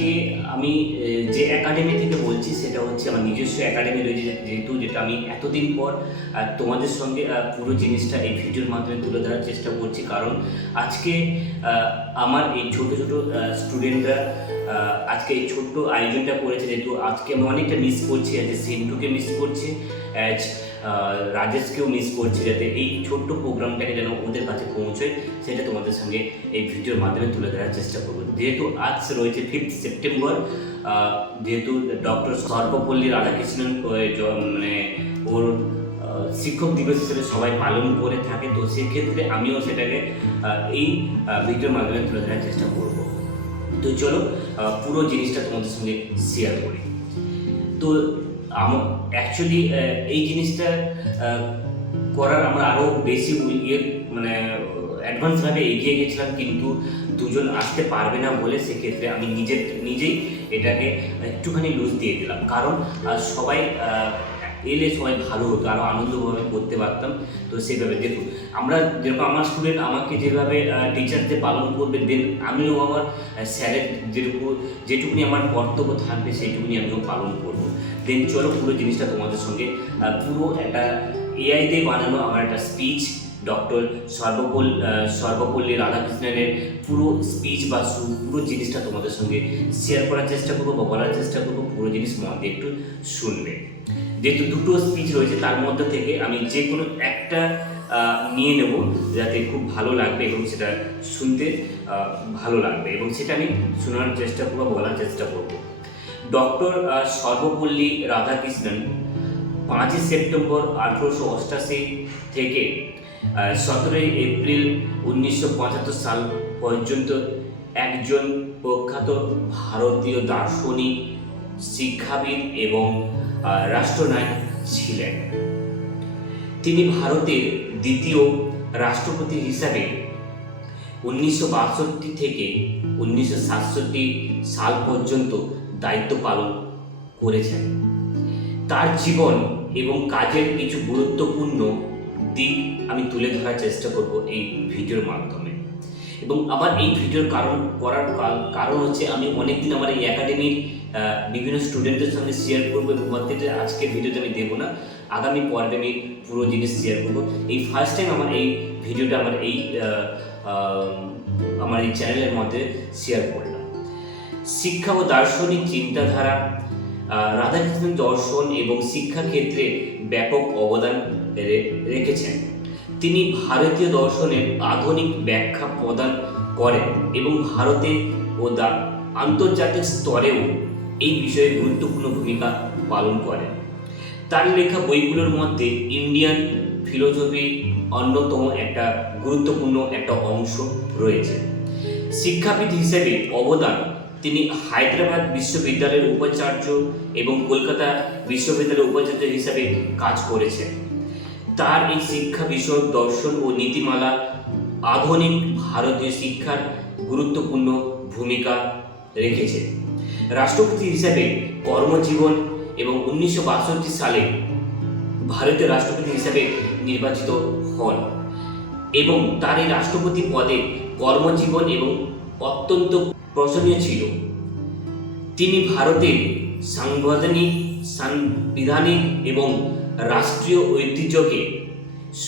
আজকে আমি যে একাডেমি থেকে বলছি সেটা হচ্ছে আমার নিজস্ব একাডেমি রয়েছে, যেহেতু যেটা আমি এতদিন পর তোমাদের সঙ্গে পুরো জিনিসটা এই ভিডিওর মাধ্যমে তুলে ধরার চেষ্টা করছি। কারণ আজকে আমার এই ছোট ছোট স্টুডেন্টরা আজকে এই ছোট্ট আয়োজনটা করেছে, যেহেতু আজকে আমি অনেকটা মিস করছি, আজ সেন্টুকে মিস করছি, অ্যাজ রাজেশকেও মিস করছি, যাতে এই ছোট্ট প্রোগ্রামটাকে যেন ওদের কাছে পৌঁছয় সেটা তোমাদের সঙ্গে এই ভিডিওর মাধ্যমে তুলে ধরার চেষ্টা করবো। যেহেতু আজ রয়েছে 5 সেপ্টেম্বর, যেহেতু ডক্টর সর্বপল্লী রাধাকৃষ্ণন মানে ওর শিক্ষক দিবস হিসেবে সবাই পালন করে থাকে, তো সেক্ষেত্রে আমিও সেটাকে এই ভিডিওর মাধ্যমে তুলে ধরার চেষ্টা করব। তো চলো পুরো জিনিসটা তোমাদের সঙ্গে শেয়ার করি। তো অ্যাকচুয়ালি এই জিনিসটা করার আমরা আরও বেশি মানে অ্যাডভান্সভাবে এগিয়ে গেছিলাম, কিন্তু দুজন আসতে পারবে না বলে সেক্ষেত্রে আমি নিজেই এটাকে একটুখানি লুজ দিয়ে দিলাম। কারণ সবাই এলে সবাই ভালো হতো, আরও আনন্দভাবে করতে পারতাম। তো সেইভাবে দেখুন, আমরা যেরকম আমার স্টুডেন্ট আমাকে যেভাবে টিচারদের পালন করবে, দেন আমিও আমার স্যারের যেটুকুনি আমার কর্তব্য থাকবে সেইটুকুনি আমিও পালন করব। দেন চলো পুরো জিনিসটা তোমাদের সঙ্গে পুরো একটা এআইতে বানানো আমার একটা স্পিচ, ডক্টর সর্বপল্লী রাধাকৃষ্ণনের পুরো স্পিচ বা পুরো জিনিসটা তোমাদের সঙ্গে শেয়ার করার চেষ্টা করবো বা বলার চেষ্টা করবো। পুরো জিনিস মন দিয়ে একটু শুনবে। যেহেতু দুটো স্পিচ রয়েছে, তার মধ্যে থেকে আমি যে কোনো একটা নিয়ে নেব, যাতে খুব ভালো লাগবে এবং সেটা শুনতে ভালো লাগবে এবং সেটা আমি শোনার চেষ্টা করবো, বলার চেষ্টা করব। ডক্টর সর্বপল্লী রাধাকৃষ্ণন 5 সেপ্টেম্বর 1888 থেকে 17 এপ্রিল 1975 সাল পর্যন্ত একজন প্রখ্যাত ভারতীয় দার্শনিক, শিক্ষাবিদ এবং রাষ্ট্রনায়ক ছিলেন। তিনি ভারতের দ্বিতীয় রাষ্ট্রপতি হিসাবে 1962 থেকে 1967 সাল পর্যন্ত দায়িত্ব পালন করেছেন। তার জীবন এবং কাজের কিছু গুরুত্বপূর্ণ দিক আমি তুলে ধরার চেষ্টা করব এই ভিডিওর মাধ্যমে। এবং আমার এই ভিডিওর কারণ হচ্ছে আমি অনেকদিন আমার এই একাডেমির বিভিন্ন স্টুডেন্টদের সঙ্গে শেয়ার করবো এবং আজকের ভিডিওতে আমি দেবো না, আগামী পর্বে আমি পুরো জিনিস শেয়ার করবো। এই ফার্স্ট টাইম আমার এই ভিডিওটা আমার এই চ্যানেলের মধ্যে শেয়ার করলাম। শিক্ষা ও দার্শনিক চিন্তাধারা, রাধাকৃষ্ণন দর্শন এবং শিক্ষা ক্ষেত্রে ব্যাপক অবদান রেখেছেন। তিনি ভারতীয় দর্শনের আধুনিক ব্যাখ্যা প্রদান করেন এবং ভারতে ও আন্তর্জাতিক স্তরেও এই বিষয়ে গুরুত্বপূর্ণ ভূমিকা পালন করেন। তার লেখা বইগুলোর মধ্যে ইন্ডিয়ান ফিলোসফি অন্যতম একটা গুরুত্বপূর্ণ একটা অংশ রয়েছে। শিক্ষাবিদ হিসেবে অবদান, তিনি হায়দ্রাবাদ বিশ্ববিদ্যালয়ের উপাচার্য এবং কলকাতা বিশ্ববিদ্যালয়ের উপাচার্য হিসাবে কাজ করেছেন। তার এই শিক্ষা বিষয়ক দর্শন ও নীতিমালা আধুনিক ভারতীয় শিক্ষার গুরুত্বপূর্ণ ভূমিকা রেখেছে। রাষ্ট্রপতি হিসাবে কর্মজীবন এবং 1962 সালে ভারতীয় রাষ্ট্রপতি হিসাবে নির্বাচিত হন এবং তার এই রাষ্ট্রপতি পদে কর্মজীবন এবং অত্যন্ত প্রশংসনীয় ছিল। তিনি ভারতের সাংবিধানিক এবং রাষ্ট্রীয় ঐতিহ্যকে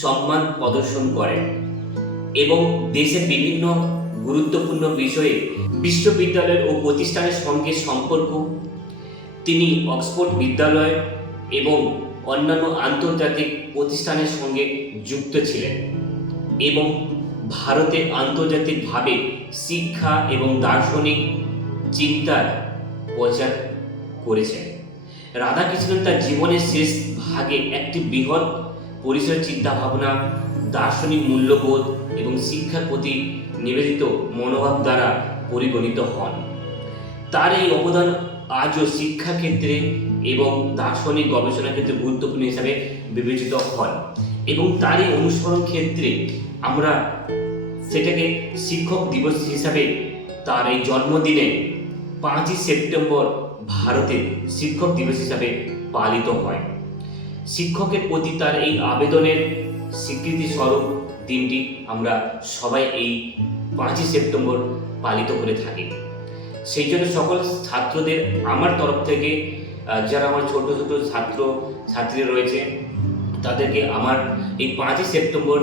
সম্মান প্রদর্শন করেন এবং দেশের বিভিন্ন গুরুত্বপূর্ণ বিষয়ে বিশ্ববিদ্যালয় ও প্রতিষ্ঠানের সঙ্গে সম্পর্ক, তিনি অক্সফোর্ড বিদ্যালয় এবং অন্যান্য আন্তর্জাতিক প্রতিষ্ঠানের সঙ্গে যুক্ত ছিলেন এবং ভারতে আন্তর্জাতিকভাবে শিক্ষা এবং দার্শনিক চিন্তার প্রচার করেছেন। রাধাকৃষ্ণন তার জীবনের শেষ ভাগে একটি বৃহৎ পরিসর চিন্তাভাবনা, দার্শনিক মূল্যবোধ এবং শিক্ষার প্রতি নিবেদিত মনোভাব দ্বারা পরিগণিত হন। তার এই অবদান আজও শিক্ষাক্ষেত্রে এবং দার্শনিক গবেষণা ক্ষেত্রে গুরুত্বপূর্ণ হিসাবে বিবেচিত হন এবং তার এই অনুসরণ ক্ষেত্রে আমরা সেটাকে শিক্ষক দিবস হিসাবে তার এই জন্মদিনে 5 সেপ্টেম্বর ভারতে শিক্ষক দিবস হিসাবে পালিত হয়। শিক্ষকের প্রতি তার এই আবেদনের স্বীকৃতি স্বরূপ দিনটি আমরা সবাই এই 5 সেপ্টেম্বর পালিত করে থাকি। সেই জন্য সকল ছাত্রদের আমার তরফ থেকে যারা আমার ছোট ছোট ছাত্রী রয়েছে তাদেরকে আমার এই 5ই সেপ্টেম্বর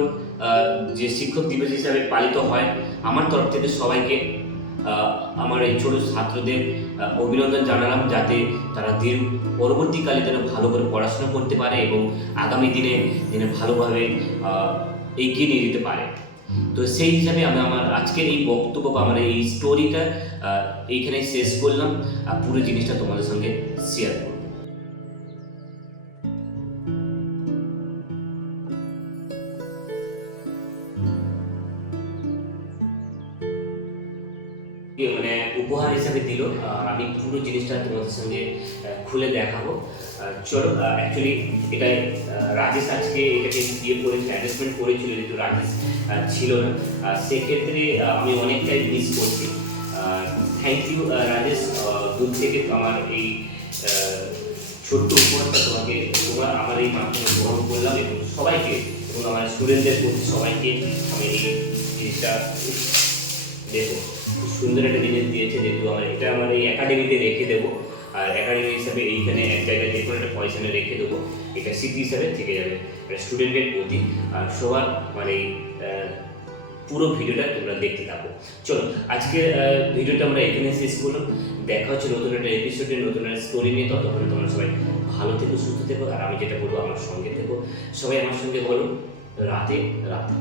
যে শিক্ষক দিবস হিসাবে পালিত হয়, আমার তরফ থেকে সবাইকে আমার এই ছোট ছাত্রদের অভিনন্দন জানালাম, যাতে তারা পরবর্তীকালে যেন ভালো করে পড়াশোনা করতে পারে এবং আগামী দিনে ভালোভাবে এগিয়ে নিয়ে যেতে পারে। তো সেই হিসাবে আমি আমার আজকের এই বক্তব্য বা আমার এই স্টোরিটা এইখানে শেষ করলাম, আর পুরো জিনিসটা তোমাদের সঙ্গে শেয়ার করব। মানে উপহার হিসাবে দিল, আমি পুরো জিনিসটা তোমাদের সঙ্গে খুলে দেখাবো। চলো, অ্যাকচুয়ালি এটা রাজেশ আজকে এটাকে দিয়ে করেছিল, অ্যাডজাস্টমেন্ট করেছিল, যেহেতু রাজেশ ছিল না, সেক্ষেত্রে আমি অনেকটাই মিস করছি। থ্যাংক ইউ রাজেশ, দূর থেকে আমার এই ছোট্ট উপহারটা তোমার আমার এই মাধ্যমে গ্রহণ করলাম, এবং সবাইকে এবং আমার স্টুডেন্টদের প্রতি সবাইকে আমি এই জিনিসটা দেখো খুব সুন্দর একটা জিনিস দিয়েছে, যেহেতু এটা আমার এই একাডেমিতে রেখে দেবো, আর একাডেমি হিসাবে এইখানে এক জায়গায় যে কোনো একটা পয়সা রেখে দেবো, এটা স্মৃতি হিসাবে থেকে যাবে স্টুডেন্টের প্রতি। আর সবার মানে পুরো ভিডিওটা তোমরা দেখতে থাকো। চলো, আজকে ভিডিওটা আমরা এখানে শেষ করলাম। দেখা হচ্ছে নতুন একটা এপিসোডে, নতুন একটা স্টোরি নিয়ে। ততক্ষণে তোমরা সবাই ভালো থেকো, সুস্থ থেকো, আর আমি যেটা বলবো আমার সঙ্গে থেকো। সবাই আমার সঙ্গে বলো, রাতে রাতে।